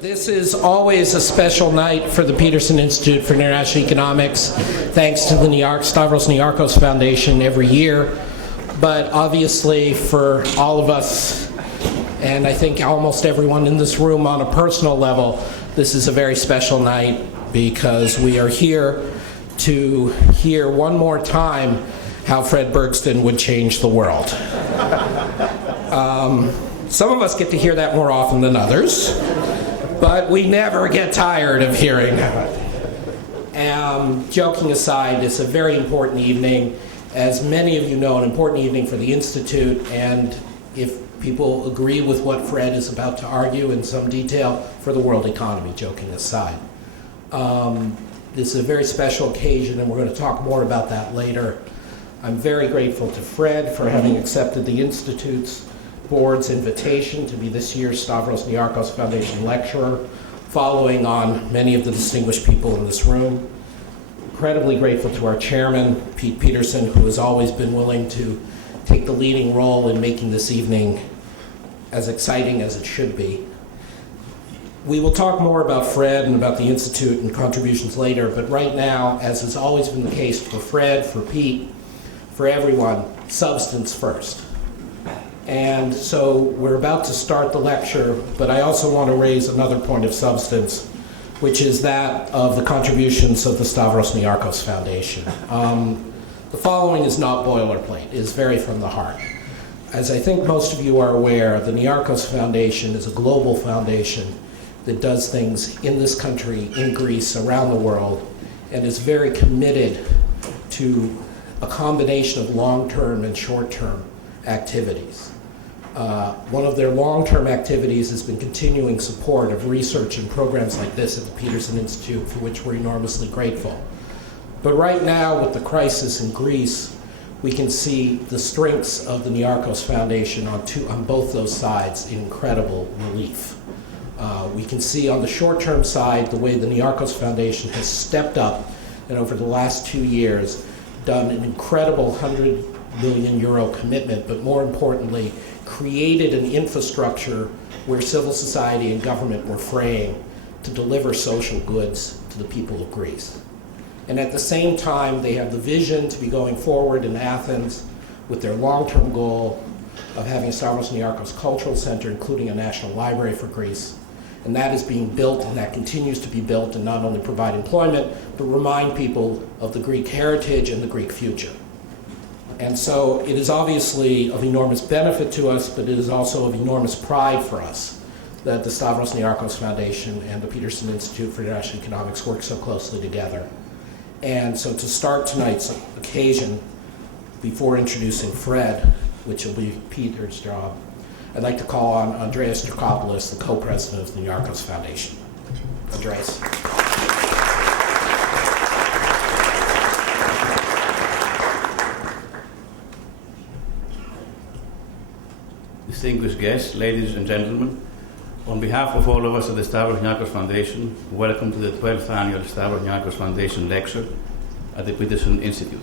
This is always a special night for the Peterson Institute for International Economics, thanks to the Stavros Niarchos Foundation every year. But obviously for all of us, and I think almost everyone in this room on a personal level, this is a very special night because we are here to hear one more time how Fred Bergsten would change the world. Some of us get to hear that more often than others, but we never get tired of hearing it. Joking aside, it's a very important evening. As many of you know, an important evening for the Institute, and if people agree with what Fred is about to argue in some detail, for the world economy, joking aside. This is a very special occasion, and we're going to talk more about that later. I'm very grateful to Fred for having accepted the Institute's board's invitation to be this year's Stavros Niarchos Foundation lecturer, following on many of the distinguished people in this room. Incredibly grateful to our chairman, Pete Peterson, who has always been willing to take the leading role in making this evening as exciting as it should be. We will talk more about Fred and about the Institute and contributions later, but right now, as has always been the case for Fred, for Pete, for everyone, substance first. And so we're about to start the lecture, but I also want to raise another point of substance, which is that of the contributions of the Stavros Niarchos Foundation. The following is not boilerplate, it is very from the heart. As I think most of you are aware, the Niarchos Foundation is a global foundation that does things in this country, in Greece, around the world, and is very committed to a combination of long-term and short-term activities. One of their long-term activities has been continuing support of research and programs like this at the Peterson Institute, for which we're enormously grateful. But right now, with the crisis in Greece, we can see the strengths of the Niarchos Foundation on both those sides in incredible relief. We can see on the short-term side the way the Niarchos Foundation has stepped up and over the last 2 years done an incredible €100 million commitment, but more importantly, created an infrastructure where civil society and government were fraying to deliver social goods to the people of Greece. And at the same time, they have the vision to be going forward in Athens with their long-term goal of having a Stavros Niarchos Cultural Center, including a national library for Greece. And that is being built, and that continues to be built, and not only provide employment, but remind people of the Greek heritage and the Greek future. And so it is obviously of enormous benefit to us, but it is also of enormous pride for us that the Stavros Niarchos Foundation and the Peterson Institute for International Economics work so closely together. And so to start tonight's occasion, before introducing Fred, which will be Peter's job, I'd like to call on Andreas Dracopoulos, the co-president of the Niarchos Foundation. Andreas. Distinguished guests, ladies and gentlemen, on behalf of all of us at the Stavros Niarchos Foundation, welcome to the 12th annual Stavros Niarchos Foundation lecture at the Peterson Institute.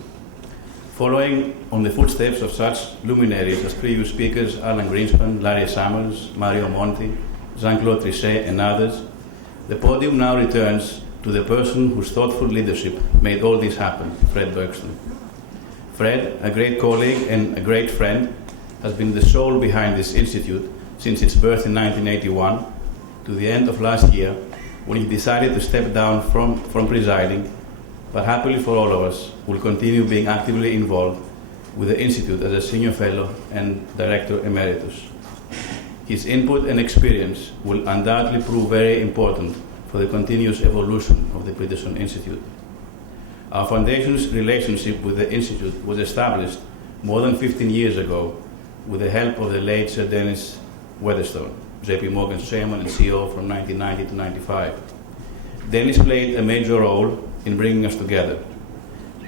Following on the footsteps of such luminaries as previous speakers Alan Greenspan, Larry Summers, Mario Monti, Jean-Claude Trichet, and others, the podium now returns to the person whose thoughtful leadership made all this happen, Fred Bergsten. Fred, a great colleague and a great friend, has been the soul behind this institute since its birth in 1981 to the end of last year, when he decided to step down from presiding, but happily for all of us, will continue being actively involved with the Institute as a senior fellow and director emeritus. His input and experience will undoubtedly prove very important for the continuous evolution of the Peterson Institute. Our foundation's relationship with the Institute was established more than 15 years ago with the help of the late Sir Dennis Weatherstone, JP Morgan's chairman and CEO from 1990 to 95. Dennis played a major role in bringing us together.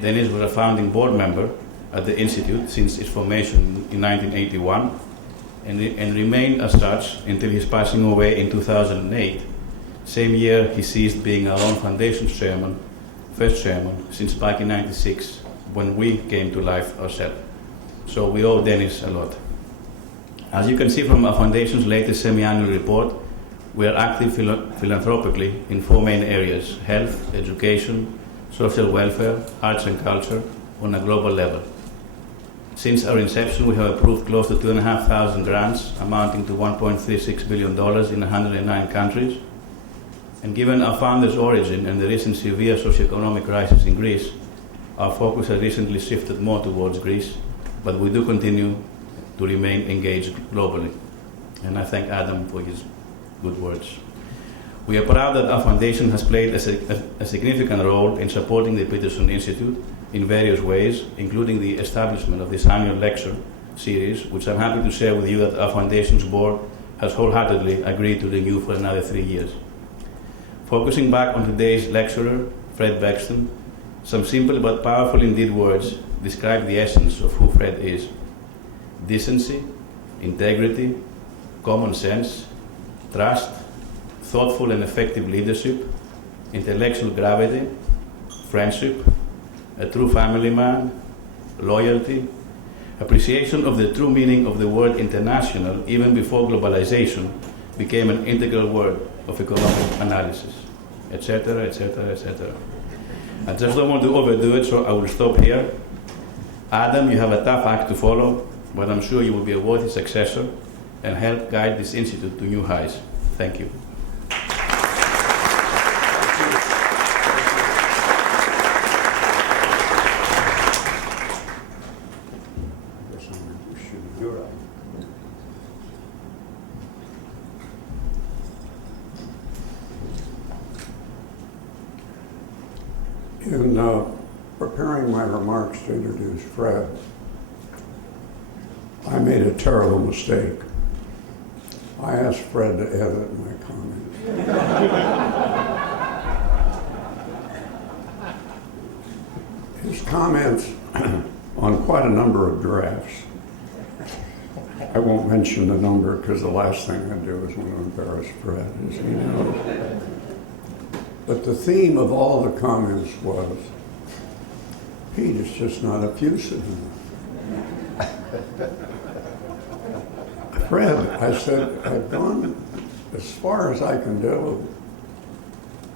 Dennis was a founding board member at the Institute since its formation in 1981 and remained as such until his passing away in 2008. Same year he ceased being our own foundation's chairman, first chairman, since back in 96 when we came to life ourselves. So we owe Dennis a lot. As you can see from our foundation's latest semi-annual report, We are active philanthropically in 4 main areas: health, education, social welfare, arts and culture, on a global level. Since our inception, we have approved close to 2,500 grants amounting to $1.36 billion in 109 countries. And given our founder's origin and the recent severe socioeconomic crisis in Greece, our focus has recently shifted more towards Greece, but we do continue to remain engaged globally. And I thank Adam for his good words. We are proud that our foundation has played a significant role in supporting the Peterson Institute in various ways, including the establishment of this annual lecture series, which I'm happy to share with you that our foundation's board has wholeheartedly agreed to renew for another 3 years. Focusing back on today's lecturer, Fred Bergsten, some simple but powerful indeed words describe the essence of who Fred is: decency, integrity, common sense, trust, thoughtful and effective leadership, intellectual gravity, friendship, a true family man, loyalty, appreciation of the true meaning of the word international even before globalization became an integral word of economic analysis, etc., etc., etc. I just don't want to overdo it, so I will stop here. Adam, you have a tough act to follow, but I'm sure you will be a worthy successor and help guide this institute to new heights. Thank you. In preparing my remarks to introduce Fred, I made a terrible mistake. I asked Fred to edit my comments. His comments on quite a number of drafts. I won't mention the number because the last thing I do is want to embarrass Fred, as he knows. But the theme of all the comments was, Pete is just not effusive enough. Fred, I said, I've gone as far as I can do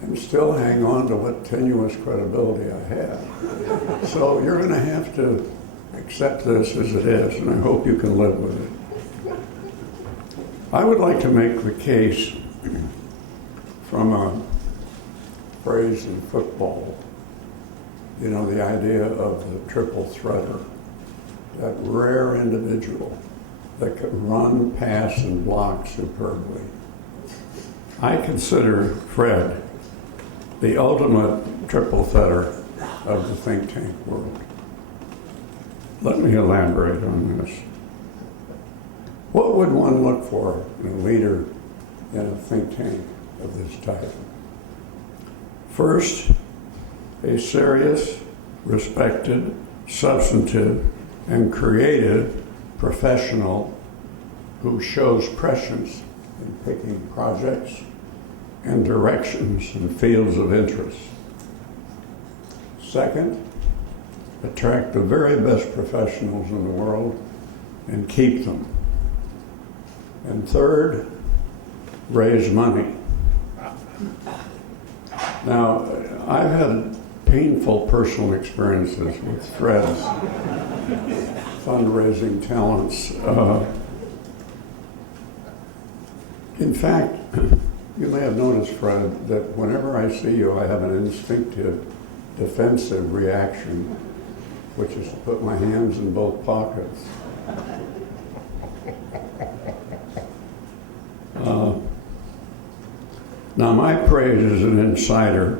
and still hang on to what tenuous credibility I have. So you're going to have to accept this as it is, and I hope you can live with it. I would like to make the case from a phrase in football, you know, the idea of the triple threader, that rare individual that can run, pass, and block superbly. I consider Fred the ultimate triple threader of the think tank world. Let me elaborate on this. What would one look for in a leader in a think tank of this type? First, a serious, respected, substantive, and creative professional who shows prescience in picking projects and directions and fields of interest. Second, attract the very best professionals in the world and keep them. And third, raise money. Now, I've had painful personal experiences with Fred's fundraising talents. In fact, you may have noticed, Fred, that whenever I see you, I have an instinctive defensive reaction, which is to put my hands in both pockets. Now, my praise as an insider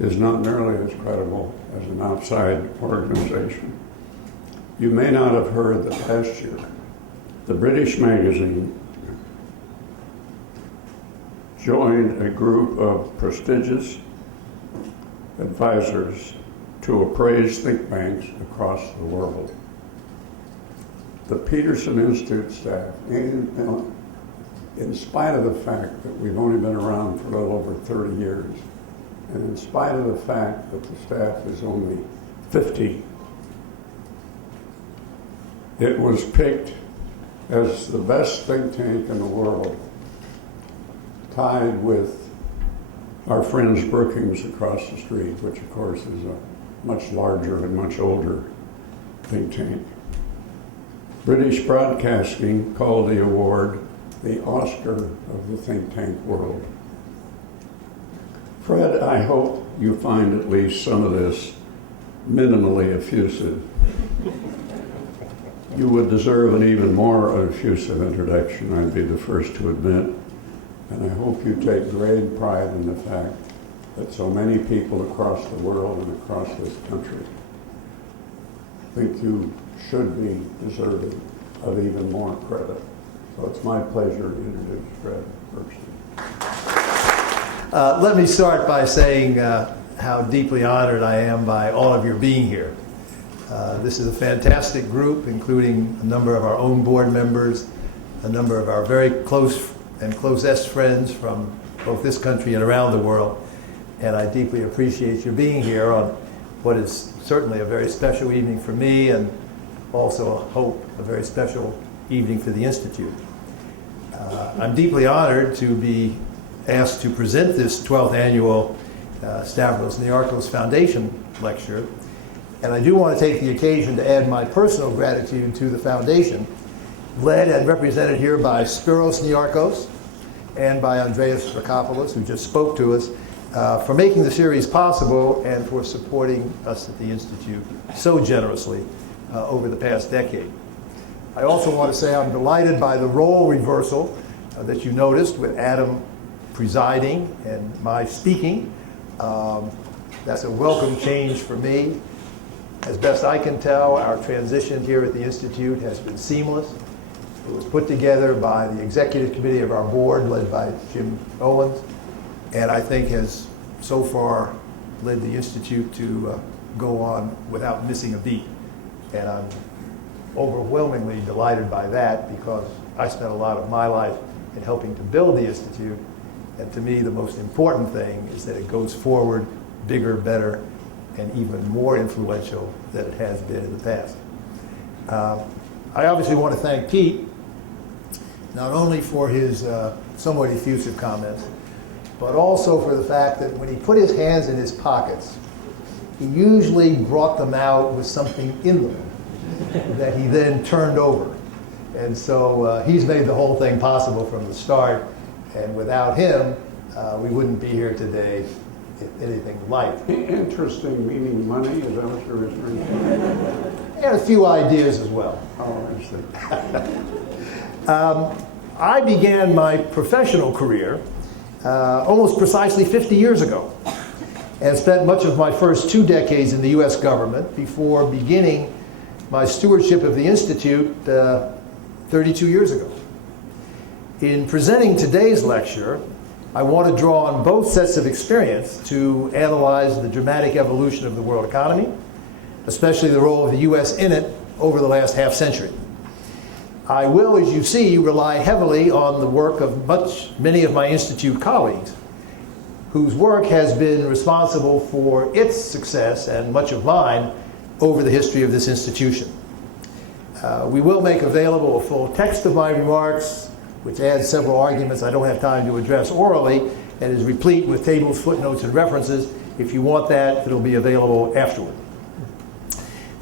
is not nearly as credible as an outside organization. You may not have heard that last year, the British magazine joined a group of prestigious advisors to appraise think tanks across the world. The Peterson Institute staff, in spite of the fact that we've only been around for a little over 30 years, and in spite of the fact that the staff is only 50, it was picked as the best think tank in the world tied with our friends Brookings across the street, which of course is a much larger and much older think tank. British Broadcasting called the award the Oscar of the think tank world. Fred, I hope you find at least some of this minimally effusive. You would deserve an even more effusive introduction, I'd be the first to admit. And I hope you take great pride in the fact that so many people across the world and across this country think you should be deserving of even more credit. So it's my pleasure to introduce Fred Bergsten. Let me start by saying how deeply honored I am by all of your being here. This is a fantastic group, including a number of our own board members, a number of our very close and closest friends from both this country and around the world. And I deeply appreciate you being here on what is certainly a very special evening for me, and also, I hope, a very special evening for the Institute. I'm deeply honored to be asked to present this 12th annual Stavros Niarchos Foundation lecture. And I do want to take the occasion to add my personal gratitude to the foundation, led and represented here by Spiros Niarchos and by Andreas Rakopoulos, who just spoke to us, for making the series possible and for supporting us at the Institute so generously over the past decade. I also want to say I'm delighted by the role reversal that you noticed with Adam presiding and my speaking. That's a welcome change for me. As best I can tell, our transition here at the Institute has been seamless. It was put together by the executive committee of our board, led by Jim Owens, and I think has so far led the Institute to go on without missing a beat. And I'm overwhelmingly delighted by that, because I spent a lot of my life in helping to build the Institute. And to me, the most important thing is that it goes forward bigger, better, and even more influential than it has been in the past. I obviously want to thank Pete, not only for his somewhat effusive comments, but also for the fact that when he put his hands in his pockets, he usually brought them out with something in them that he then turned over. And so he's made the whole thing possible from the start. And without him, we wouldn't be here today, if anything like. Interesting, meaning money, is that what you're referring to? And a few ideas as well. Oh, I see. I began my professional career almost precisely 50 years ago, and spent much of my first 2 decades in the U.S. government before beginning my stewardship of the Institute 32 years ago. In presenting today's lecture, I want to draw on both sets of experience to analyze the dramatic evolution of the world economy, especially the role of the U.S. in it over the last half-century. I will, as you see, rely heavily on the work of many of my Institute colleagues, whose work has been responsible for its success, and much of mine, over the history of this institution. We will make available a full text of my remarks, which adds several arguments I don't have time to address orally, and is replete with tables, footnotes, and references. If you want that, it'll be available afterward.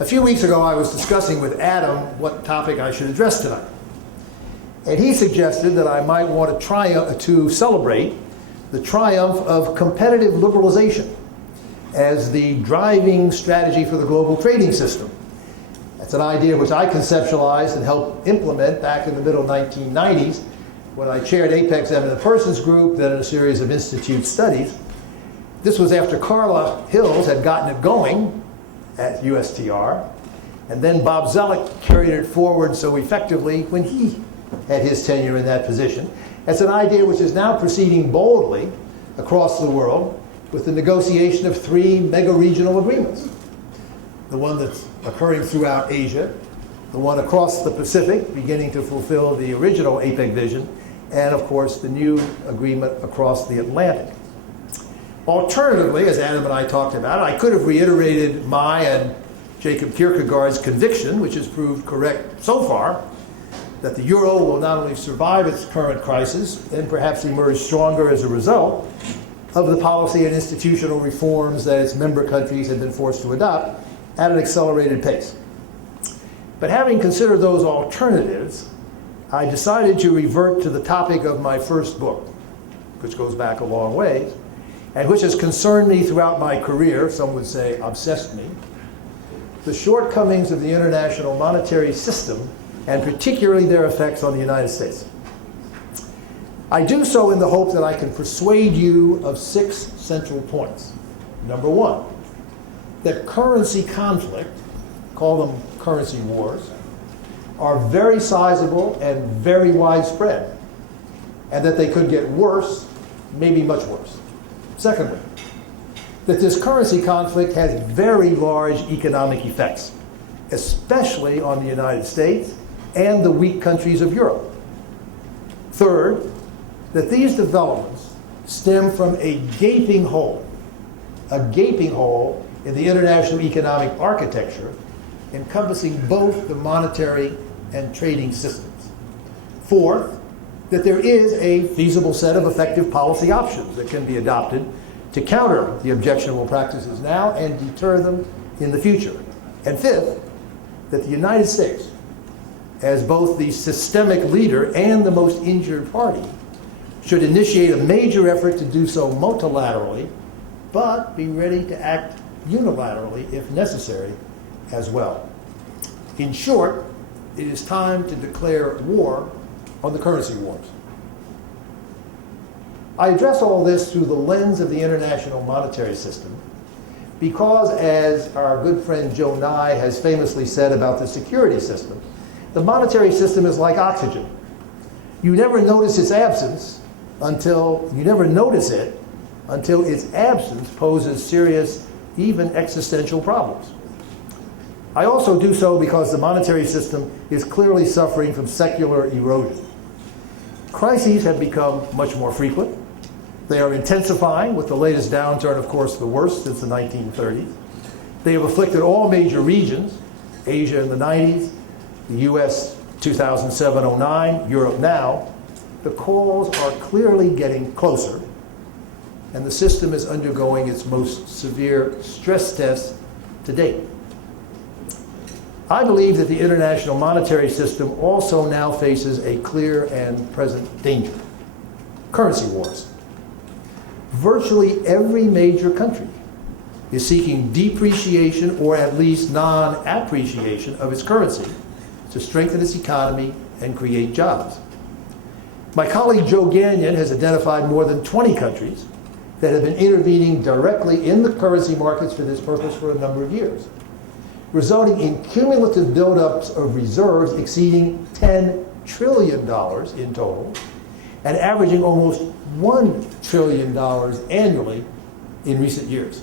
A few weeks ago, I was discussing with Adam what topic I should address tonight. And he suggested that I might want to celebrate the triumph of competitive liberalization as the driving strategy for the global trading system. That's an idea which I conceptualized and helped implement back in the middle 1990s when I chaired APEC's Eminent Persons Group, then in a series of Institute studies. This was after Carla Hills had gotten it going at USTR, and then Bob Zoellick carried it forward so effectively when he had his tenure in that position. It's an idea which is now proceeding boldly across the world with the negotiation of 3 mega-regional agreements. The one that's occurring throughout Asia, the one across the Pacific, beginning to fulfill the original APEC vision, and of course the new agreement across the Atlantic. Alternatively, as Adam and I talked about, I could have reiterated my and Jacob Kierkegaard's conviction, which has proved correct so far, that the euro will not only survive its current crisis and perhaps emerge stronger as a result of the policy and institutional reforms that its member countries have been forced to adopt at an accelerated pace. But having considered those alternatives, I decided to revert to the topic of my first book, which goes back a long ways, and which has concerned me throughout my career, some would say obsessed me, the shortcomings of the international monetary system, and particularly their effects on the United States. I do so in the hope that I can persuade you of 6 central points. Number 1, that currency conflict, call them currency wars, are very sizable and very widespread, and that they could get worse, maybe much worse. Secondly, that this currency conflict has very large economic effects, especially on the United States and the weak countries of Europe. Third, that these developments stem from a gaping hole in the international economic architecture encompassing both the monetary and trading systems. Fourth, that there is a feasible set of effective policy options that can be adopted to counter the objectionable practices now and deter them in the future. And fifth, that the United States, as both the systemic leader and the most injured party, should initiate a major effort to do so multilaterally, but be ready to act unilaterally if necessary as well. In short, it is time to declare war on the currency wars. I address all this through the lens of the international monetary system because, as our good friend Joe Nye has famously said about the security system, the monetary system is like oxygen. You never notice its absence until its absence poses serious, even existential problems. I also do so because the monetary system is clearly suffering from secular erosion. Crises have become much more frequent. They are intensifying, with the latest downturn, of course, the worst since the 1930s. They have afflicted all major regions, Asia in the 90s, the US 2007-09, Europe now. The calls are clearly getting closer, and the system is undergoing its most severe stress test to date. I believe that the international monetary system also now faces a clear and present danger: currency wars. Virtually every major country is seeking depreciation or at least non-appreciation of its currency to strengthen its economy and create jobs. My colleague Joe Gagnon has identified more than 20 countries that have been intervening directly in the currency markets for this purpose for a number of years, resulting in cumulative buildups of reserves exceeding $10 trillion in total and averaging almost $1 trillion annually in recent years.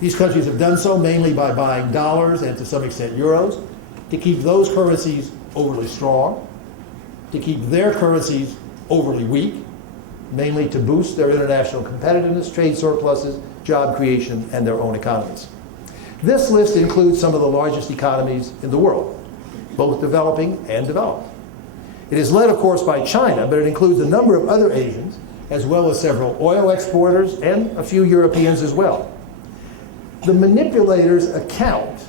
These countries have done so mainly by buying dollars and to some extent euros to keep those currencies overly strong, to keep their currencies overly weak, mainly to boost their international competitiveness, trade surpluses, job creation, and their own economies. This list includes some of the largest economies in the world, both developing and developed. It is led, of course, by China, but it includes a number of other Asians, as well as several oil exporters and a few Europeans as well. The manipulators account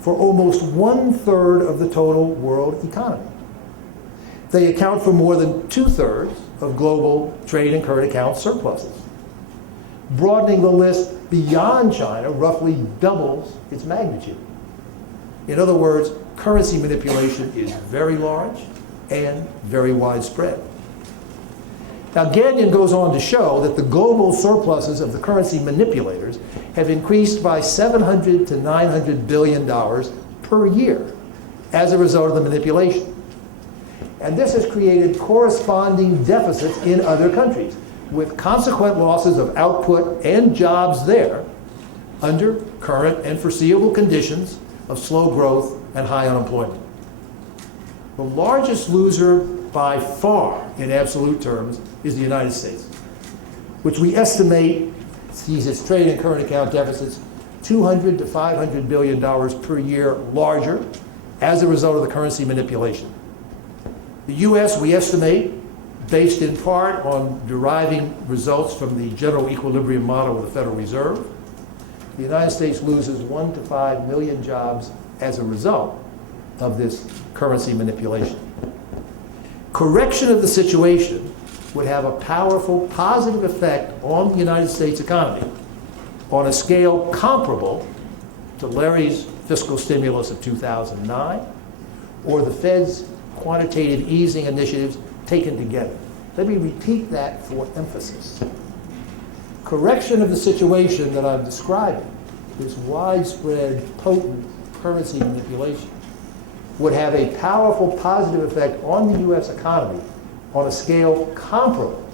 for almost 1/3 of the total world economy. They account for more than 2/3 of global trade and current account surpluses. Broadening the list beyond China roughly doubles its magnitude. In other words, currency manipulation is very large and very widespread. Now, Gagnon goes on to show that the global surpluses of the currency manipulators have increased by $700 to $900 billion per year as a result of the manipulation. And this has created corresponding deficits in other countries, with consequent losses of output and jobs there under current and foreseeable conditions of slow growth and high unemployment. The largest loser by far in absolute terms is the United States, which we estimate sees its trade and current account deficits $200 to $500 billion per year larger as a result of the currency manipulation. The U.S., we estimate, based in part on deriving results from the general equilibrium model of the Federal Reserve, the United States loses 1 to 5 million jobs as a result of this currency manipulation. Correction of the situation would have a powerful positive effect on the United States economy on a scale comparable to Larry's fiscal stimulus of 2009 or the Fed's quantitative easing initiatives taken together. Let me repeat that for emphasis. Correction of the situation that I'm describing, this widespread, potent currency manipulation, would have a powerful positive effect on the U.S. economy on a scale comparable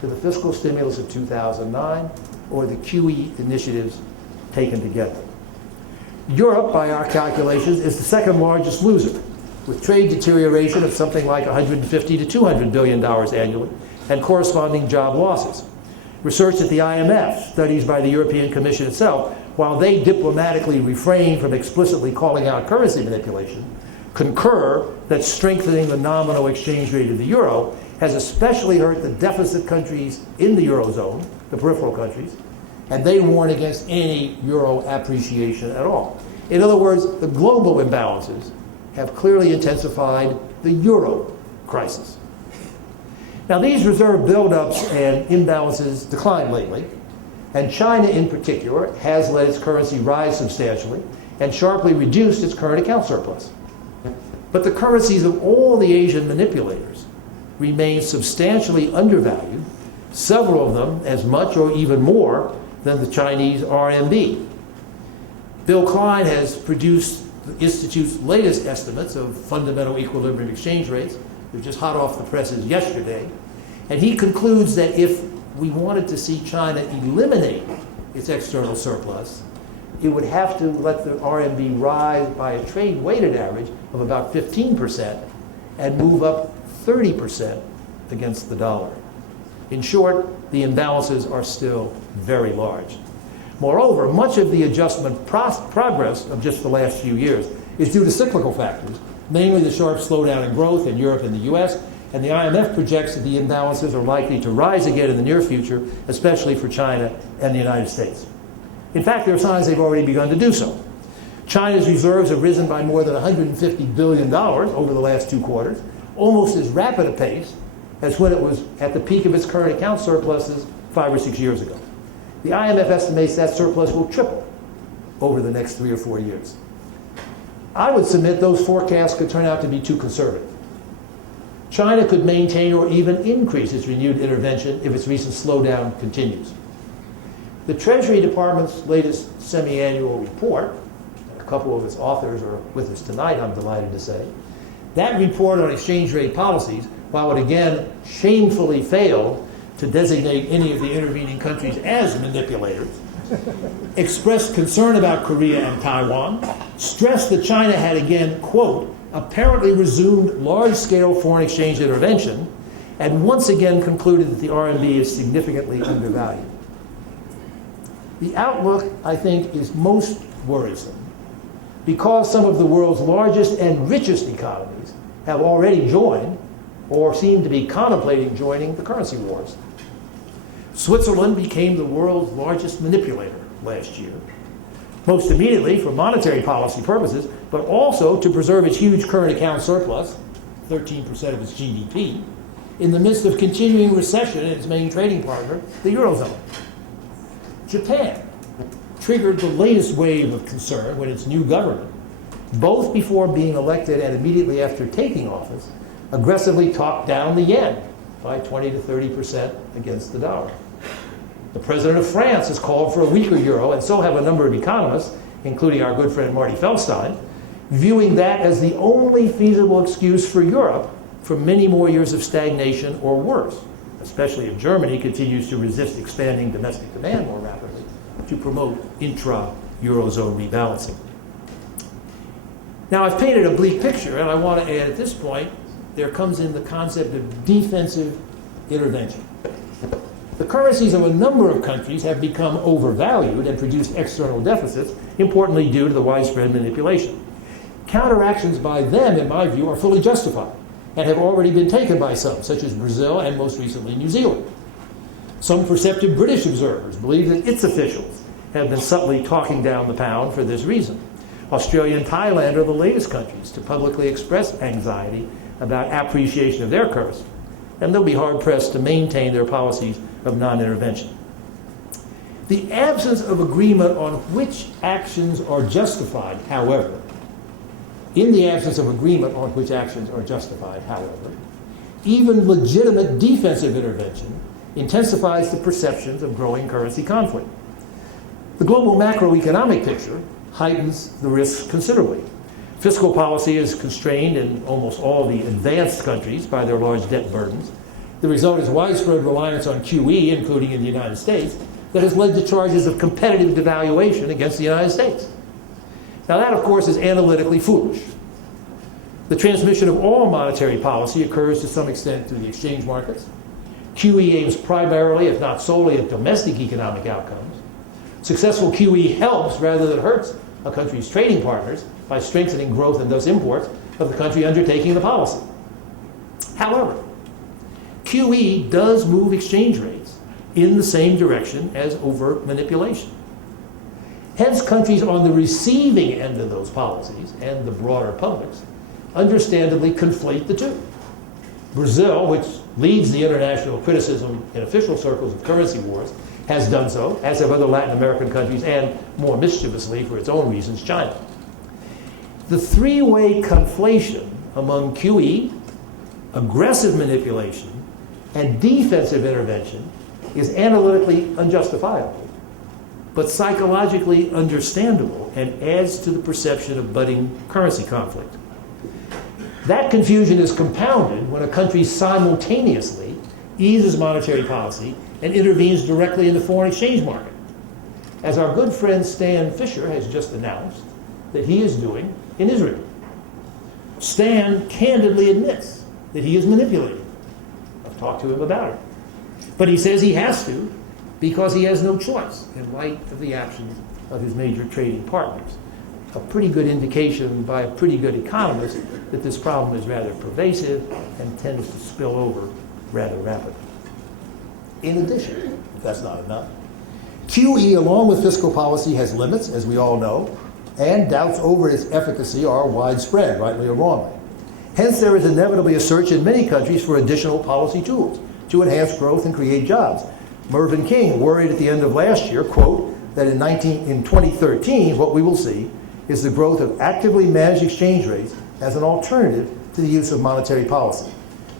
to the fiscal stimulus of 2009 or the QE initiatives taken together. Europe, by our calculations, is the second largest loser, with trade deterioration of something like $150 to $200 billion annually and corresponding job losses. Research at the IMF, studies by the European Commission itself, while they diplomatically refrain from explicitly calling out currency manipulation, concur that strengthening the nominal exchange rate of the euro has especially hurt the deficit countries in the eurozone, the peripheral countries, and they warn against any euro appreciation at all. In other words, the global imbalances have clearly intensified the euro crisis. Now, these reserve buildups and imbalances declined lately, and China in particular has let its currency rise substantially and sharply reduced its current account surplus. But the currencies of all the Asian manipulators remain substantially undervalued, several of them as much or even more than the Chinese RMB. Bill Klein has produced the Institute's latest estimates of fundamental equilibrium exchange rates. They're just hot off the presses yesterday. And he concludes that if we wanted to see China eliminate its external surplus, it would have to let the RMB rise by a trade-weighted average of about 15% and move up 30% against the dollar. In short, the imbalances are still very large. Moreover, much of the adjustment progress of just the last few years is due to cyclical factors, mainly the sharp slowdown in growth in Europe and the US, and the IMF projects that the imbalances are likely to rise again in the near future, especially for China and the United States. In fact, there are signs they've already begun to do so. China's reserves have risen by more than $150 billion over the last 2 quarters, almost as rapid a pace as when it was at the peak of its current account surpluses 5 or 6 years ago. The IMF estimates that surplus will triple over the next 3 or 4 years. I would submit those forecasts could turn out to be too conservative. China could maintain or even increase its renewed intervention if its recent slowdown continues. The Treasury Department's latest semi-annual report, a couple of its authors are with us tonight, I'm delighted to say, that report on exchange rate policies, while it again shamefully failed to designate any of the intervening countries as manipulators, expressed concern about Korea and Taiwan, stressed that China had again, quote, apparently resumed large-scale foreign exchange intervention, and once again concluded that the RMB is significantly undervalued. The outlook, I think, is most worrisome because some of the world's largest and richest economies have already joined or seem to be contemplating joining the currency wars. Switzerland became the world's largest manipulator last year, most immediately for monetary policy purposes, but also to preserve its huge current account surplus, 13% of its GDP, in the midst of continuing recession in its main trading partner, the Eurozone. Japan triggered the latest wave of concern when its new government, both before being elected and immediately after taking office, aggressively talked down the yen by 20 to 30% against the dollar. The president of France has called for a weaker euro, and so have a number of economists, including our good friend Marty Feldstein, viewing that as the only feasible excuse for Europe for many more years of stagnation or worse, especially if Germany continues to resist expanding domestic demand more rapidly to promote intra-Eurozone rebalancing. Now, I've painted a bleak picture, and I want to add at this point, there comes in the concept of defensive intervention. The currencies of a number of countries have become overvalued and produced external deficits, importantly due to the widespread manipulation. Counteractions by them, in my view, are fully justified, and have already been taken by some, such as Brazil and most recently New Zealand. Some perceptive British observers believe that its officials have been subtly talking down the pound for this reason. Australia and Thailand are the latest countries to publicly express anxiety about appreciation of their currency, and they'll be hard-pressed to maintain their policies of non-intervention. The absence of agreement on which actions are justified, however, in the absence of agreement on which actions are justified, however, even legitimate defensive intervention intensifies the perceptions of growing currency conflict. The global macroeconomic picture heightens the risks considerably. Fiscal policy is constrained in almost all the advanced countries by their large debt burdens. The result is widespread reliance on QE, including in the United States, that has led to charges of competitive devaluation against the United States. Now that, of course, is analytically foolish. The transmission of all monetary policy occurs to some extent through the exchange markets. QE aims primarily, if not solely, at domestic economic outcomes. Successful QE helps rather than hurts a country's trading partners by strengthening growth and thus imports of the country undertaking the policy. However, QE does move exchange rates in the same direction as overt manipulation. Hence, countries on the receiving end of those policies and the broader publics understandably conflate the two. Brazil, which leads the international criticism in official circles of currency wars, has done so, as have other Latin American countries, and more mischievously, for its own reasons, China. The three-way conflation among QE, aggressive manipulation, and defensive intervention is analytically unjustifiable, but psychologically understandable and adds to the perception of budding currency conflict. That confusion is compounded when a country simultaneously eases monetary policy and intervenes directly in the foreign exchange market, as our good friend Stan Fisher has just announced that he is doing in Israel. Stan candidly admits that he is manipulating. I've talked to him about it. But he says he has to because he has no choice in light of the actions of his major trading partners. A pretty good indication by a pretty good economist that this problem is rather pervasive and tends to spill over rather rapidly. In addition, if that's not enough, QE, along with fiscal policy, has limits, as we all know, and doubts over its efficacy are widespread, rightly or wrongly. Hence, there is inevitably a search in many countries for additional policy tools to enhance growth and create jobs. Mervyn King worried at the end of last year, quote, that in 2013, what we will see is the growth of actively managed exchange rates as an alternative to the use of monetary policy.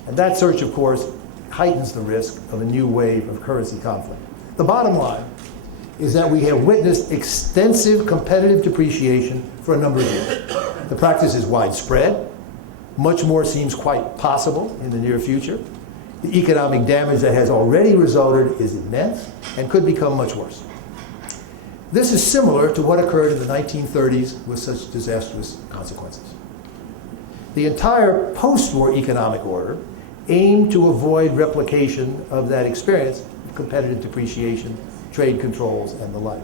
And that search, of course, heightens the risk of a new wave of currency conflict. The bottom line is that we have witnessed extensive competitive depreciation for a number of years. The practice is widespread. Much more seems quite possible in the near future. The economic damage that has already resulted is immense and could become much worse. This is similar to what occurred in the 1930s with such disastrous consequences. The entire post-war economic order aimed to avoid replication of that experience of competitive depreciation, trade controls, and the like.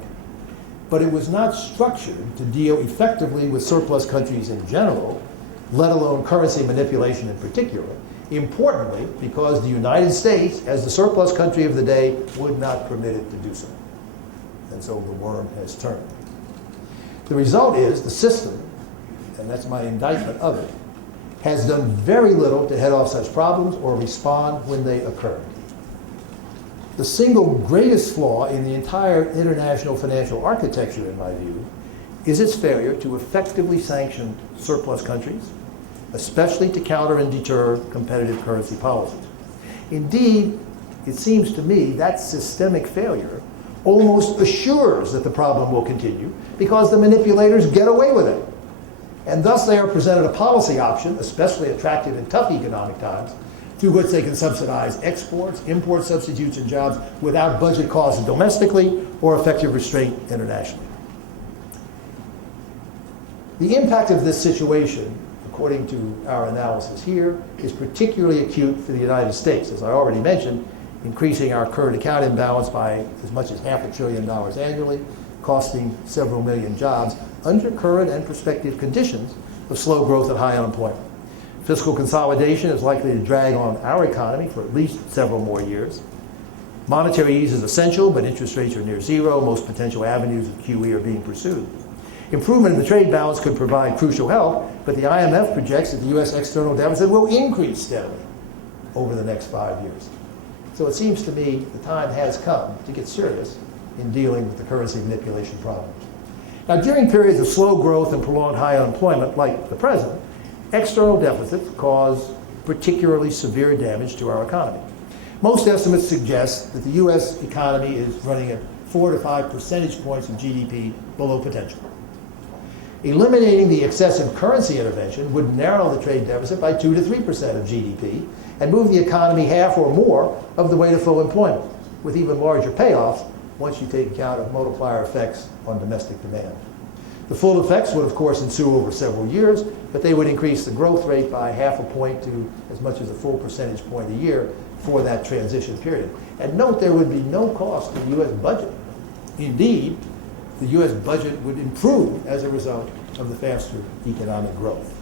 But it was not structured to deal effectively with surplus countries in general, let alone currency manipulation in particular. Importantly, because the United States, as the surplus country of the day, would not permit it to do so. And so the worm has turned. The result is the system, and that's my indictment of it, has done very little to head off such problems or respond when they occur. The single greatest flaw in the entire international financial architecture, in my view, is its failure to effectively sanction surplus countries, especially to counter and deter competitive currency policies. Indeed, it seems to me that systemic failure almost assures that the problem will continue because the manipulators get away with it. And thus they are presented a policy option, especially attractive in tough economic times, through which they can subsidize exports, import substitutes, and jobs without budget costs domestically or effective restraint internationally. The impact of this situation, according to our analysis here, is particularly acute for the United States. As I already mentioned, increasing our current account imbalance by as much as $500 billion annually, costing several million jobs under current and prospective conditions of slow growth and high unemployment. Fiscal consolidation is likely to drag on our economy for at least several more years. Monetary ease is essential, but interest rates are near zero. Most potential avenues of QE are being pursued. Improvement in the trade balance could provide crucial help, but the IMF projects that the U.S. external deficit will increase steadily over the next 5 years. So it seems to me the time has come to get serious in dealing with the currency manipulation problems. Now, during periods of slow growth and prolonged high unemployment like the present, external deficits cause particularly severe damage to our economy. Most estimates suggest that the U.S. economy is running at 4 to 5 percentage points of GDP below potential. Eliminating the excessive currency intervention would narrow the trade deficit by 2 to 3% of GDP and move the economy half or more of the way to full employment, with even larger payoffs once you take account of multiplier effects on domestic demand. The full effects would, of course, ensue over several years, but they would increase the growth rate by half a point to as much as a full percentage point a year for that transition period. And note, there would be no cost to the U.S. budget. Indeed, the U.S. budget would improve as a result of the faster economic growth.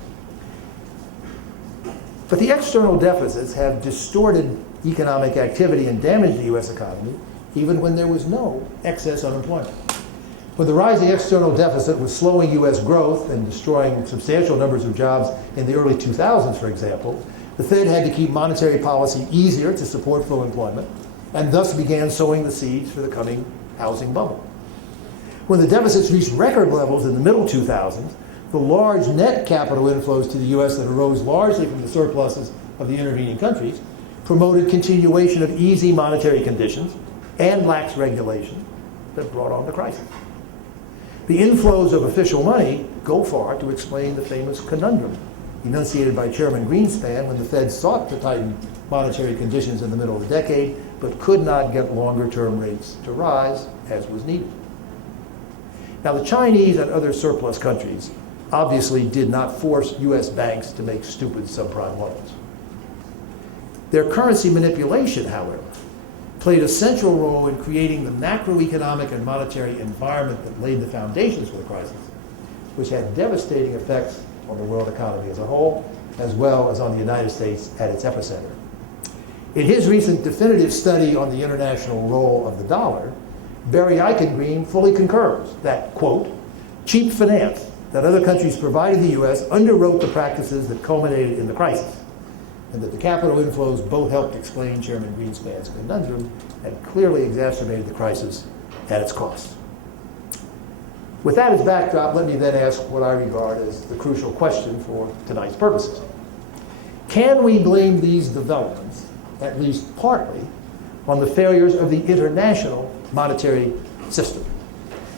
But the external deficits have distorted economic activity and damaged the U.S. economy even when there was no excess unemployment. When the rising external deficit was slowing U.S. growth and destroying substantial numbers of jobs in the early 2000s, for example, the Fed had to keep monetary policy easier to support full employment and thus began sowing the seeds for the coming housing bubble. When the deficits reached record levels in the middle 2000s, the large net capital inflows to the U.S. that arose largely from the surpluses of the intervening countries promoted continuation of easy monetary conditions and lax regulation that brought on the crisis. The inflows of official money go far to explain the famous conundrum enunciated by Chairman Greenspan when the Fed sought to tighten monetary conditions in the middle of the decade, but could not get longer-term rates to rise as was needed. Now, the Chinese and other surplus countries obviously did not force U.S. banks to make stupid subprime loans. Their currency manipulation, however, played a central role in creating the macroeconomic and monetary environment that laid the foundations for the crisis, which had devastating effects on the world economy as a whole, as well as on the United States at its epicenter. In his recent definitive study on the international role of the dollar, Barry Eichengreen fully concurs that, quote, cheap finance that other countries provided the U.S. underwrote the practices that culminated in the crisis, and that the capital inflows both helped explain Chairman Greenspan's conundrum and clearly exacerbated the crisis at its cost. With that as backdrop, let me then ask what I regard as the crucial question for tonight's purposes. Can we blame these developments, at least partly, on the failures of the international monetary system?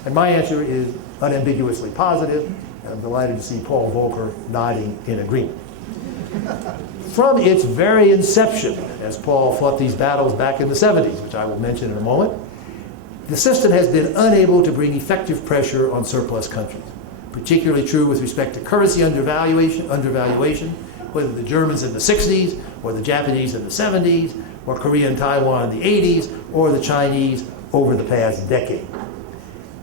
And my answer is unambiguously positive, and I'm delighted to see Paul Volcker nodding in agreement. From its very inception, as Paul fought these battles back in the 70s, which I will mention in a moment, the system has been unable to bring effective pressure on surplus countries. Particularly true with respect to currency undervaluation, whether the Germans in the 60s, or the Japanese in the 70s, or Korea and Taiwan in the 80s, or the Chinese over the past decade.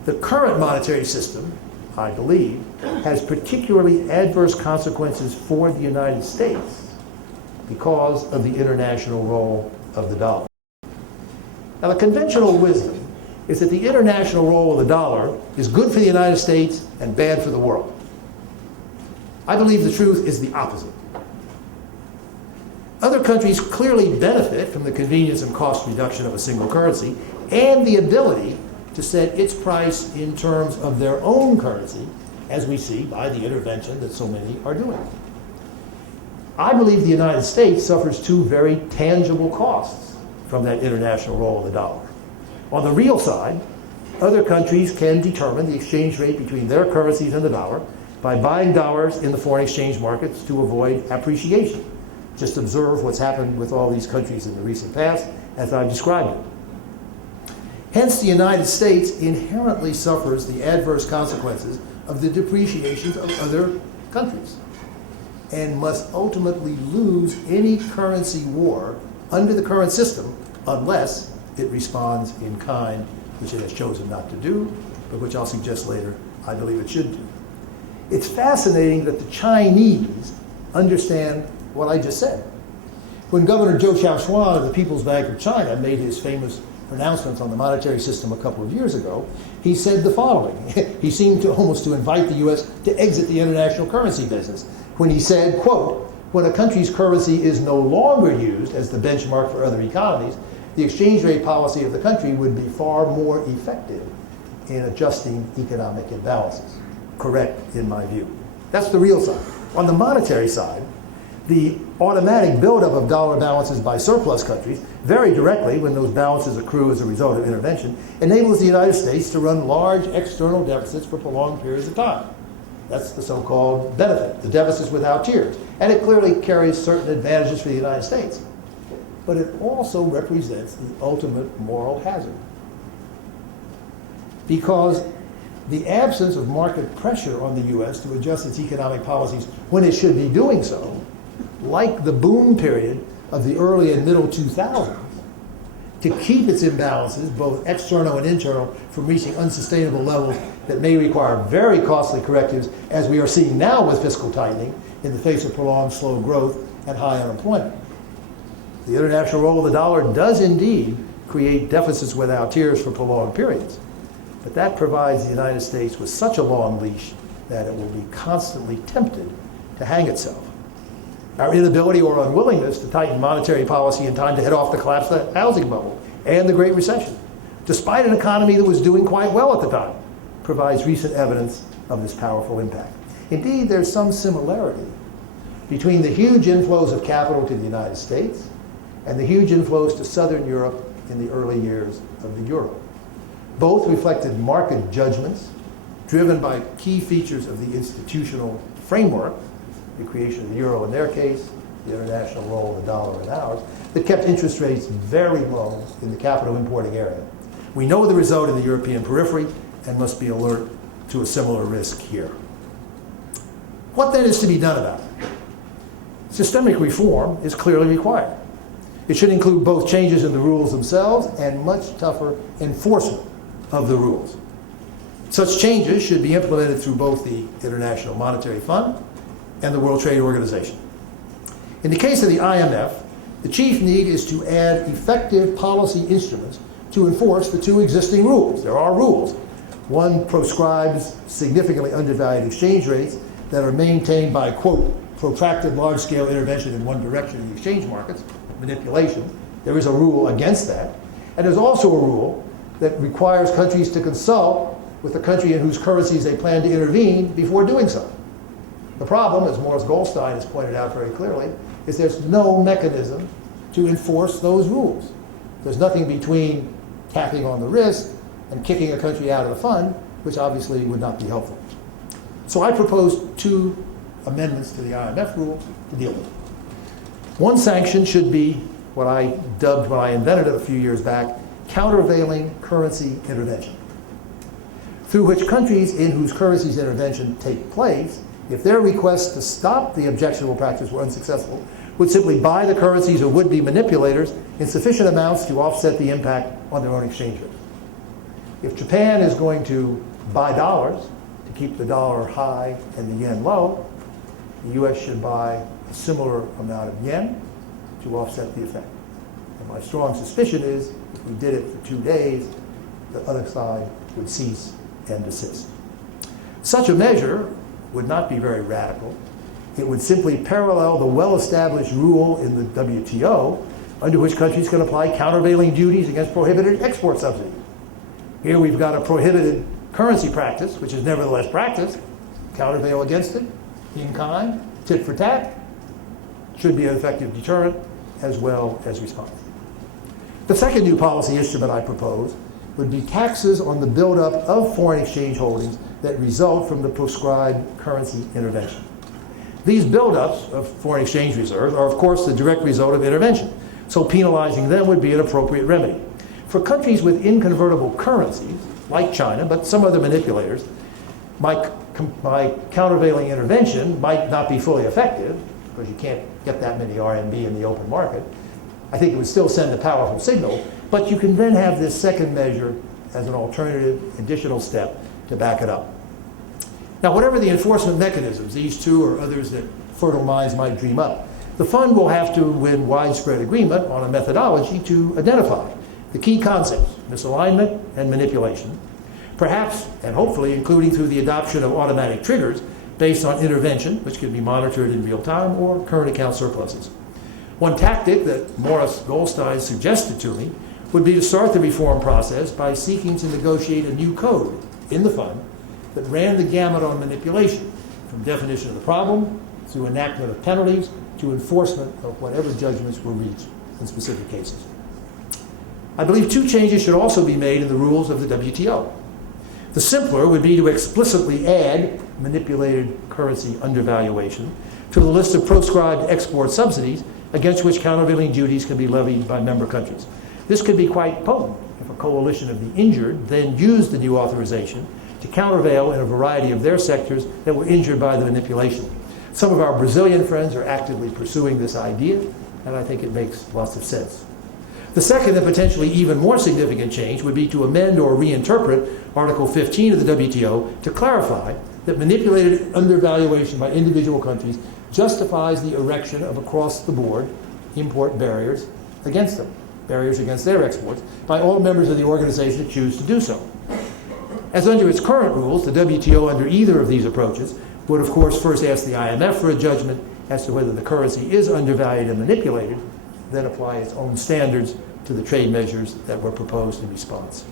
The current monetary system, I believe, has particularly adverse consequences for the United States because of the international role of the dollar. Now, the conventional wisdom is that the international role of the dollar is good for the United States and bad for the world. I believe the truth is the opposite. Other countries clearly benefit from the convenience and cost reduction of a single currency and the ability to set its price in terms of their own currency, as we see by the intervention that so many are doing. I believe the United States suffers two very tangible costs from that international role of the dollar. On the real side, other countries can determine the exchange rate between their currencies and the dollar by buying dollars in the foreign exchange markets to avoid appreciation. Just observe what's happened with all these countries in the recent past, as I've described it. Hence, the United States inherently suffers the adverse consequences of the depreciations of other countries and must ultimately lose any currency war under the current system unless it responds in kind, which it has chosen not to do, but which I'll suggest later I believe it should do. It's fascinating that the Chinese understand what I just said. When Governor Zhou Xiaoshuan of the People's Bank of China made his famous pronouncements on the monetary system a couple of years ago, he said the following. He seemed to almost to invite the U.S. to exit the international currency business when he said, quote, "When a country's currency is no longer used as the benchmark for other economies, the exchange rate policy of the country would be far more effective in adjusting economic imbalances." Correct, in my view. That's the real side. On the monetary side, the automatic buildup of dollar balances by surplus countries, very directly when those balances accrue as a result of intervention, enables the United States to run large external deficits for prolonged periods of time. That's the so-called benefit, the deficits without tears. And it clearly carries certain advantages for the United States. But it also represents the ultimate moral hazard. Because the absence of market pressure on the U.S. to adjust its economic policies when it should be doing so, like the boom period of the early and middle 2000s, to keep its imbalances, both external and internal, from reaching unsustainable levels that may require very costly correctives, as we are seeing now with fiscal tightening in the face of prolonged slow growth and high unemployment. The international role of the dollar does indeed create deficits without tears for prolonged periods, but that provides the United States with such a long leash that it will be constantly tempted to hang itself. Our inability or unwillingness to tighten monetary policy in time to head off the collapse of the housing bubble and the Great Recession, despite an economy that was doing quite well at the time, provides recent evidence of this powerful impact. Indeed, there's some similarity between the huge inflows of capital to the United States and the huge inflows to Southern Europe in the early years of the euro. Both reflected market judgments driven by key features of the institutional framework, the creation of the euro in their case, the international role of the dollar in ours, that kept interest rates very low in the capital importing area. We know the result in the European periphery and must be alert to a similar risk here. What then is to be done about it? Systemic reform is clearly required. It should include both changes in the rules themselves and much tougher enforcement of the rules. Such changes should be implemented through both the International Monetary Fund and the World Trade Organization. In the case of the IMF, the chief need is to add effective policy instruments to enforce the two existing rules. There are rules. One proscribes significantly undervalued exchange rates that are maintained by, quote, protracted large-scale intervention in one direction in the exchange markets, manipulation. There is a rule against that. And there's also a rule that requires countries to consult with the country in whose currencies they plan to intervene before doing so. The problem, as Morris Goldstein has pointed out very clearly, is there's no mechanism to enforce those rules. There's nothing between tapping on the wrist and kicking a country out of the fund, which obviously would not be helpful. So I propose two amendments to the IMF rule to deal with it. One sanction should be what I dubbed, when I invented it a few years back, countervailing currency intervention, through which countries in whose currencies intervention take place, if their requests to stop the objectionable practice were unsuccessful, would simply buy the currencies of would-be manipulators in sufficient amounts to offset the impact on their own exchange rate. If Japan is going to buy dollars to keep the dollar high and the yen low, the U.S. should buy a similar amount of yen to offset the effect. And my strong suspicion is if we did it for 2 days, the other side would cease and desist. Such a measure would not be very radical. It would simply parallel the well-established rule in the WTO under which countries can apply countervailing duties against prohibited export subsidies. Here we've got a prohibited currency practice, which is nevertheless practiced. Countervail against it, in kind, tit for tat, should be an effective deterrent as well as response. The second new policy instrument I propose would be taxes on the buildup of foreign exchange holdings that result from the proscribed currency intervention. These buildups of foreign exchange reserves are, of course, the direct result of intervention, so penalizing them would be an appropriate remedy. For countries with inconvertible currencies, like China, but some other manipulators, my countervailing intervention might not be fully effective, because you can't get that many RMB in the open market. I think it would still send a powerful signal, but you can then have this second measure as an alternative, additional step to back it up. Now, whatever the enforcement mechanisms, these two or others that fertile minds might dream up. The fund will have to win widespread agreement on a methodology to identify the key concepts, misalignment and manipulation, perhaps and hopefully including through the adoption of automatic triggers based on intervention, which can be monitored in real time, or current account surpluses. One tactic that Morris Goldstein suggested to me would be to start the reform process by seeking to negotiate a new code in the fund that ran the gamut on manipulation, from definition of the problem, through enactment of penalties, to enforcement of whatever judgments were reached in specific cases. I believe two changes should also be made in the rules of the WTO. The simpler would be to explicitly add manipulated currency undervaluation to the list of proscribed export subsidies against which countervailing duties can be levied by member countries. This could be quite potent if a coalition of the injured then used the new authorization to countervail in a variety of their sectors that were injured by the manipulation. Some of our Brazilian friends are actively pursuing this idea, and I think it makes lots of sense. The second and potentially even more significant change would be to amend or reinterpret Article 15 of the WTO to clarify that manipulated undervaluation by individual countries justifies the erection of across-the-board import barriers against them, barriers against their exports, by all members of the organization that choose to do so. As under its current rules, the WTO under either of these approaches would of course first ask the IMF for a judgment as to whether the currency is undervalued and manipulated, then apply its own standards to the trade measures that were proposed in response.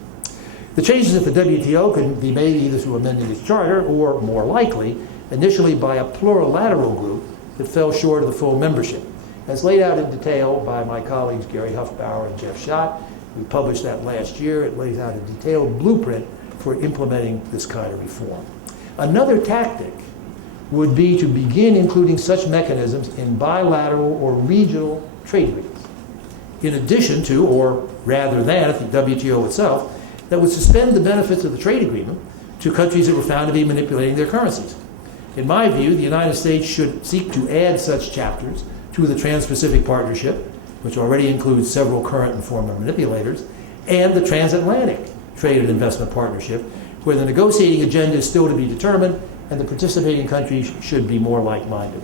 The changes at the WTO can be made either through amending its charter or, more likely, initially by a plurilateral group that fell short of the full membership. As laid out in detail by my colleagues Gary Huffbauer and Jeff Schott, we published that last year. It lays out a detailed blueprint for implementing this kind of reform. Another tactic would be to begin including such mechanisms in bilateral or regional trade agreements, in addition to, or rather than, at the WTO itself, that would suspend the benefits of the trade agreement to countries that were found to be manipulating their currencies. In my view, the United States should seek to add such chapters to the Trans-Pacific Partnership, which already includes several current and former manipulators, and the Transatlantic Trade and Investment Partnership, where the negotiating agenda is still to be determined and the participating countries should be more like-minded.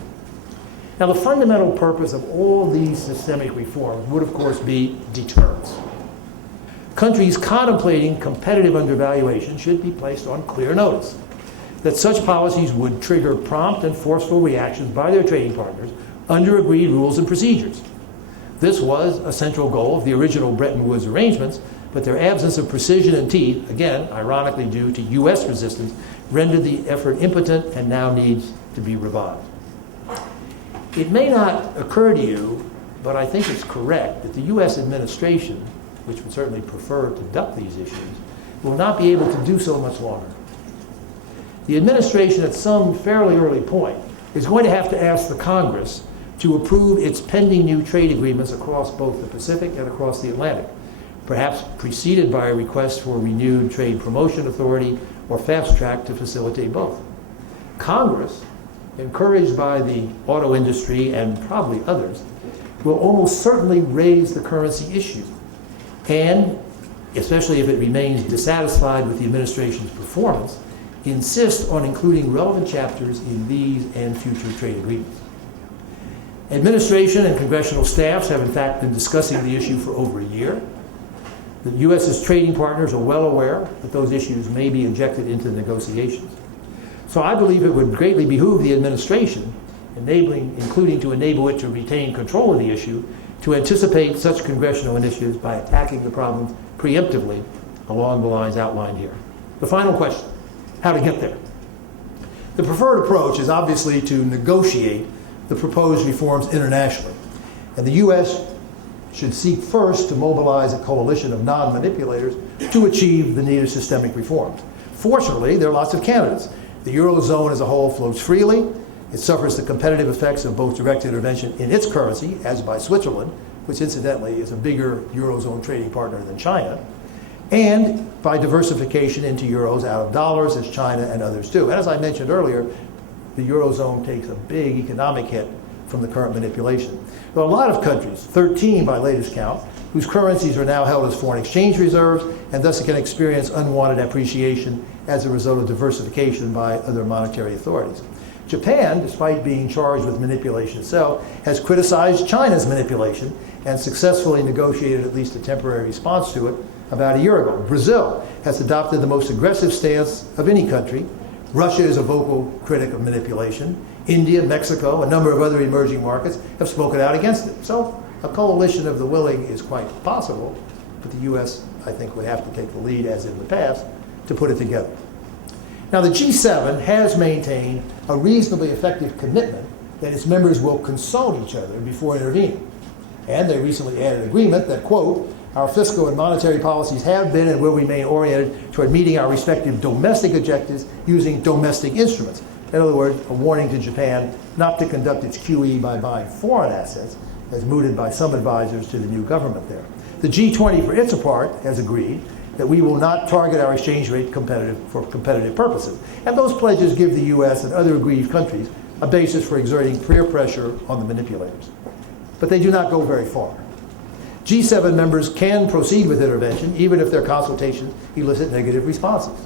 Now, the fundamental purpose of all these systemic reforms would, of course, be deterrence. Countries contemplating competitive undervaluation should be placed on clear notice that such policies would trigger prompt and forceful reactions by their trading partners under agreed rules and procedures. This was a central goal of the original Bretton Woods arrangements, but their absence of precision and teeth, again, ironically due to U.S. resistance, rendered the effort impotent and now needs to be revived. It may not occur to you, but I think it's correct that the U.S. administration, which would certainly prefer to duck these issues, will not be able to do so much longer. The administration at some fairly early point is going to have to ask the Congress to approve its pending new trade agreements across both the Pacific and across the Atlantic, perhaps preceded by a request for renewed trade promotion authority or fast track to facilitate both. Congress, encouraged by the auto industry and probably others, will almost certainly raise the currency issue, and, especially if it remains dissatisfied with the administration's performance, insist on including relevant chapters in these and future trade agreements. Administration and congressional staffs have in fact been discussing the issue for over a year. The U.S.'s trading partners are well aware that those issues may be injected into the negotiations. So I believe it would greatly behoove the administration, including to enable it to retain control of the issue, to anticipate such congressional initiatives by attacking the problems preemptively along the lines outlined here. The final question, how to get there? The preferred approach is obviously to negotiate the proposed reforms internationally. And the U.S. should seek first to mobilize a coalition of non-manipulators to achieve the needed systemic reforms. Fortunately, there are lots of candidates. The Eurozone as a whole flows freely. It suffers the competitive effects of both direct intervention in its currency, as by Switzerland, which incidentally is a bigger Eurozone trading partner than China, and by diversification into euros out of dollars, as China and others do. And as I mentioned earlier, the Eurozone takes a big economic hit from the current manipulation. There are a lot of countries, 13 by latest count, whose currencies are now held as foreign exchange reserves and thus can experience unwanted appreciation as a result of diversification by other monetary authorities. Japan, despite being charged with manipulation itself, has criticized China's manipulation and successfully negotiated at least a temporary response to it about a year ago. Brazil has adopted the most aggressive stance of any country. Russia is a vocal critic of manipulation. India, Mexico, a number of other emerging markets have spoken out against it. So a coalition of the willing is quite possible, but the U.S., I think, would have to take the lead, as in the past, to put it together. Now, the G7 has maintained a reasonably effective commitment that its members will consult each other before intervening. And they recently added an agreement that, quote, our fiscal and monetary policies have been and will remain oriented toward meeting our respective domestic objectives using domestic instruments. In other words, a warning to Japan not to conduct its QE by buying foreign assets, as mooted by some advisors to the new government there. The G20, for its part, has agreed that we will not target our exchange rate for competitive purposes. And those pledges give the U.S. and other aggrieved countries a basis for exerting peer pressure on the manipulators. But they do not go very far. G7 members can proceed with intervention, even if their consultations elicit negative responses.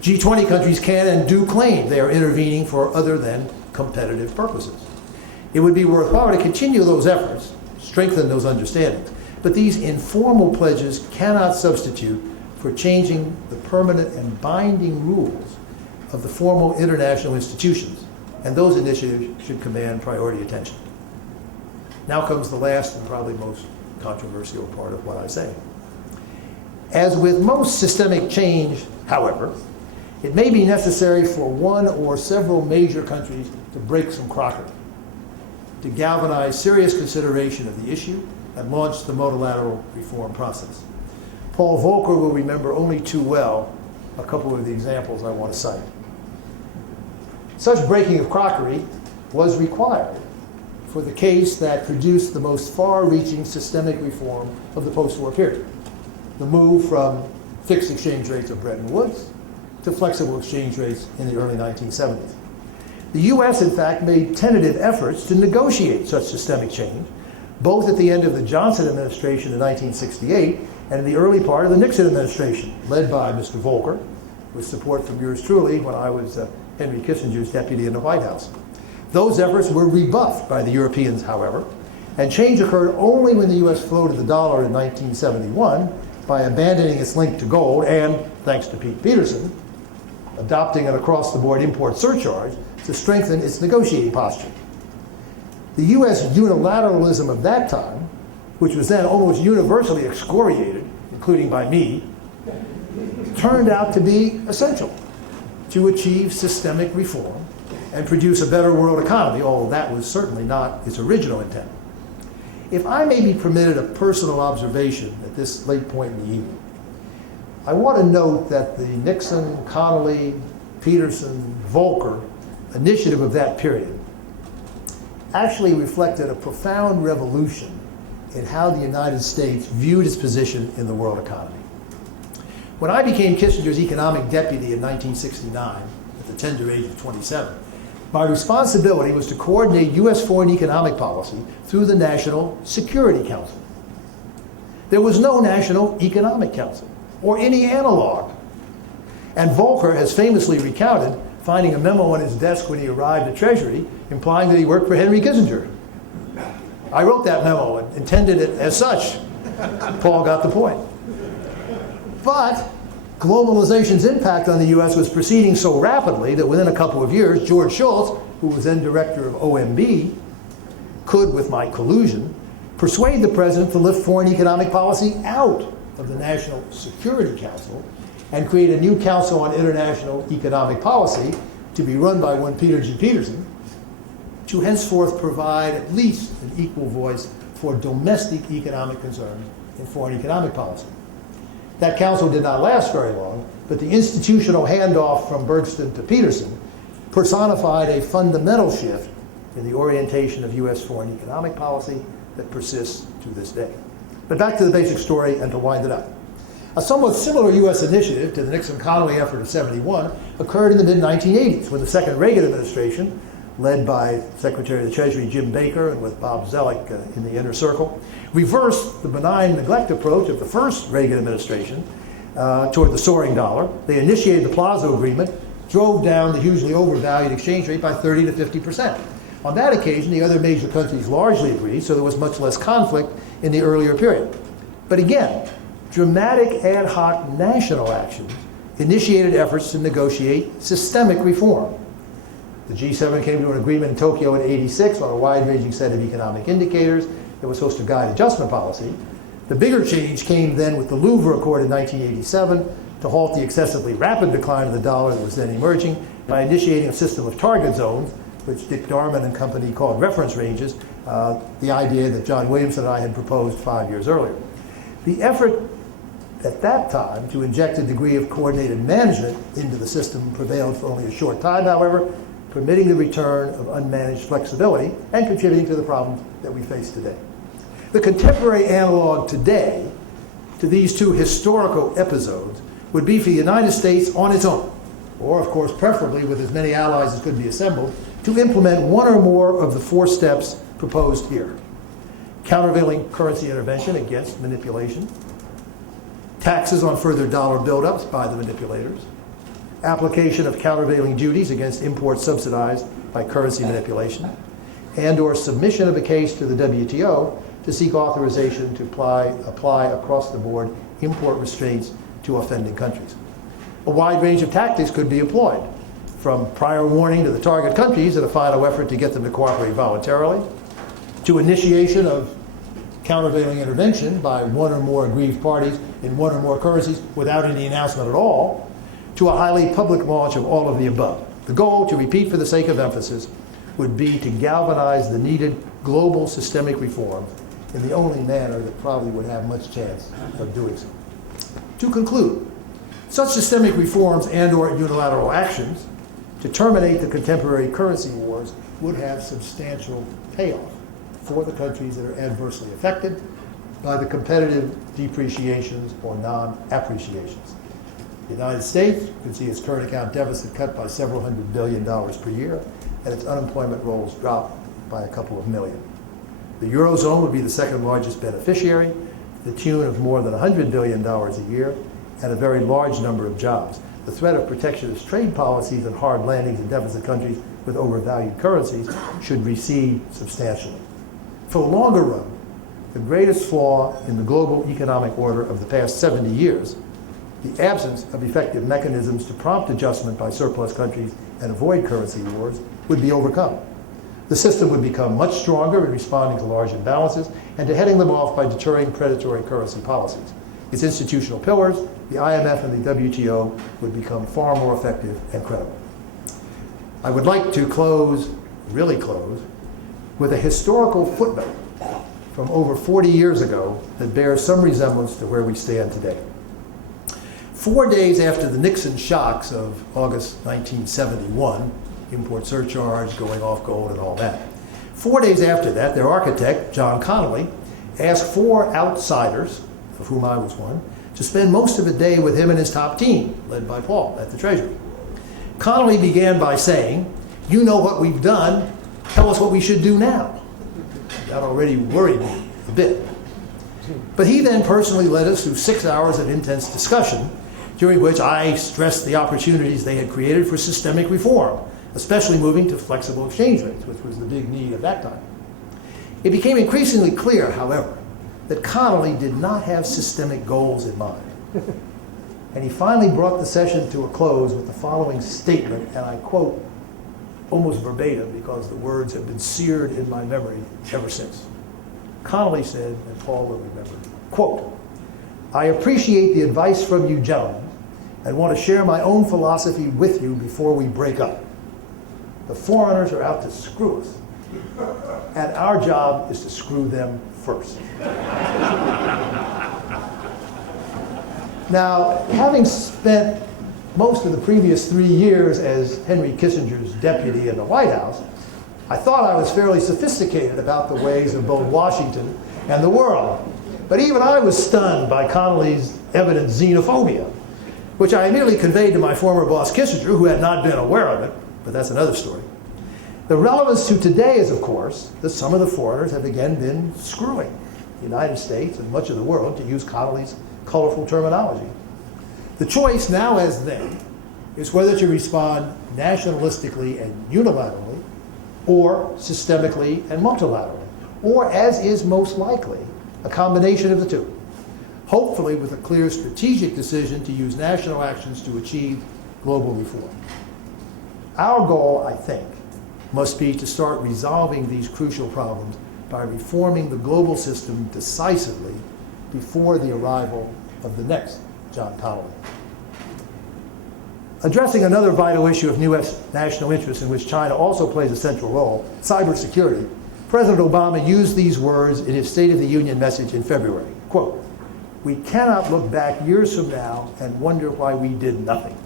G20 countries can and do claim they are intervening for other than competitive purposes. It would be worthwhile to continue those efforts, strengthen those understandings, but these informal pledges cannot substitute for changing the permanent and binding rules of the formal international institutions, and those initiatives should command priority attention. Now comes the last and probably most controversial part of what I say. As with most systemic change, however, it may be necessary for one or several major countries to break some crockery, to galvanize serious consideration of the issue and launch the multilateral reform process. Paul Volcker will remember only too well a couple of the examples I want to cite. Such breaking of crockery was required for the case that produced the most far-reaching systemic reform of the post-war period, the move from fixed exchange rates of Bretton Woods to flexible exchange rates in the early 1970s. The U.S., in fact, made tentative efforts to negotiate such systemic change, both at the end of the Johnson administration in 1968 and in the early part of the Nixon administration, led by Mr. Volcker, with support from yours truly when I was Henry Kissinger's deputy in the White House. Those efforts were rebuffed by the Europeans, however, and change occurred only when the U.S. floated the dollar in 1971 by abandoning its link to gold and, thanks to Pete Peterson, adopting an across-the-board import surcharge to strengthen its negotiating posture. The U.S. unilateralism of that time, which was then almost universally excoriated, including by me, turned out to be essential to achieve systemic reform and produce a better world economy, although that was certainly not its original intent. If I may be permitted a personal observation at this late point in the evening, I want to note that the Nixon, Connolly, Peterson, Volcker initiative of that period actually reflected a profound revolution in how the United States viewed its position in the world economy. When I became Kissinger's economic deputy in 1969, at the tender age of 27, my responsibility was to coordinate U.S. foreign economic policy through the National Security Council. There was no National Economic Council, or any analog. And Volcker has famously recounted finding a memo on his desk when he arrived at Treasury implying that he worked for Henry Kissinger. I wrote that memo and intended it as such. Paul got the point. But globalization's impact on the U.S. was proceeding so rapidly that within a couple of years, George Shultz, who was then director of OMB, could, with my collusion, persuade the president to lift foreign economic policy out of the National Security Council and create a new Council on International Economic Policy to be run by one Peter G. Peterson, to henceforth provide at least an equal voice for domestic economic concerns in foreign economic policy. That council did not last very long, but the institutional handoff from Bergsten to Peterson personified a fundamental shift in the orientation of U.S. foreign economic policy that persists to this day. But back to the basic story and to wind it up. A somewhat similar U.S. initiative to the Nixon-Connolly effort of '71 occurred in the mid-1980s when the second Reagan administration, led by Secretary of the Treasury Jim Baker and with Bob Zoellick in the inner circle, reversed the benign neglect approach of the first Reagan administration toward the soaring dollar. They initiated the Plaza Agreement, drove down the hugely overvalued exchange rate by 30 to 50%. On that occasion, the other major countries largely agreed, so there was much less conflict in the earlier period. But again, dramatic ad hoc national actions initiated efforts to negotiate systemic reform. The G7 came to an agreement in Tokyo in '86 on a wide-ranging set of economic indicators that was supposed to guide adjustment policy. The bigger change came then with the Louvre Accord in 1987 to halt the excessively rapid decline of the dollar that was then emerging by initiating a system of target zones, which Dick Darman and company called reference ranges, the idea that John Williamson and I had proposed 5 years earlier. The effort at that time to inject a degree of coordinated management into the system prevailed for only a short time, however, permitting the return of unmanaged flexibility and contributing to the problems that we face today. The contemporary analog today to these two historical episodes would be for the United States on its own, or of course preferably with as many allies as could be assembled, to implement one or more of the 4 steps proposed here. Countervailing currency intervention against manipulation, taxes on further dollar buildups by the manipulators, application of countervailing duties against imports subsidized by currency manipulation, and or submission of a case to the WTO to seek authorization to apply across the board import restraints to offending countries. A wide range of tactics could be employed, from prior warning to the target countries in a final effort to get them to cooperate voluntarily, to initiation of countervailing intervention by one or more aggrieved parties in one or more currencies without any announcement at all, to a highly public launch of all of the above. The goal, to repeat for the sake of emphasis, would be to galvanize the needed global systemic reforms in the only manner that probably would have much chance of doing so. To conclude, such systemic reforms and or unilateral actions to terminate the contemporary currency wars would have substantial payoff for the countries that are adversely affected by the competitive depreciations or non-appreciations. The United States could see its current account deficit cut by several $100 billion per year, and its unemployment rolls drop by a couple of million. The Eurozone would be the second largest beneficiary, to the tune of more than $100 billion a year, and a very large number of jobs. The threat of protectionist trade policies and hard landings in deficit countries with overvalued currencies should recede substantially. For the longer run, the greatest flaw in the global economic order of the past 70 years, the absence of effective mechanisms to prompt adjustment by surplus countries and avoid currency wars, would be overcome. The system would become much stronger in responding to large imbalances and to heading them off by deterring predatory currency policies. Its institutional pillars, the IMF and the WTO, would become far more effective and credible. I would like to close, really close, with a historical footnote from over 40 years ago that bears some resemblance to where we stand today. 4 days after the Nixon shocks of August 1971, import surcharge, going off gold and all that, 4 days after that, their architect, John Connolly, asked 4 outsiders, of whom I was one, to spend most of the day with him and his top team, led by Paul at the Treasury. Connolly began by saying, "You know what we've done, tell us what we should do now." That already worried me a bit. But he then personally led us through 6 hours of intense discussion, during which I stressed the opportunities they had created for systemic reform, especially moving to flexible exchange rates, which was the big need at that time. It became increasingly clear, however, that Connolly did not have systemic goals in mind. And he finally brought the session to a close with the following statement, and I quote almost verbatim because the words have been seared in my memory ever since. Connolly said, and Paul will remember, quote, "I appreciate the advice from you gentlemen and want to share my own philosophy with you before we break up. The foreigners are out to screw us, and our job is to screw them first." Now, having spent most of the previous 3 years as Henry Kissinger's deputy in the White House, I thought I was fairly sophisticated about the ways of both Washington and the world. But even I was stunned by Connolly's evident xenophobia, which I immediately conveyed to my former boss Kissinger, who had not been aware of it, but that's another story. The relevance to today is, of course, that some of the foreigners have again been screwing the United States and much of the world, to use Connolly's colorful terminology. The choice now as then is whether to respond nationalistically and unilaterally, or systemically and multilaterally, or, as is most likely, a combination of the two, hopefully with a clear strategic decision to use national actions to achieve global reform. Our goal, I think, must be to start resolving these crucial problems by reforming the global system decisively before the arrival of the next John Connolly. Addressing another vital issue of U.S. national interest in which China also plays a central role, cybersecurity, President Obama used these words in his State of the Union message in February. Quote, "We cannot look back years from now and wonder why we did nothing."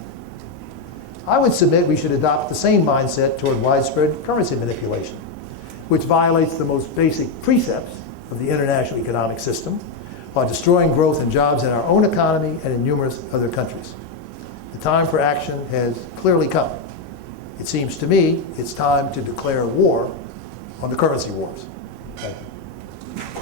I would submit we should adopt the same mindset toward widespread currency manipulation, which violates the most basic precepts of the international economic system while destroying growth and jobs in our own economy and in numerous other countries. The time for action has clearly come. It seems to me it's time to declare war on the currency wars. Thank you.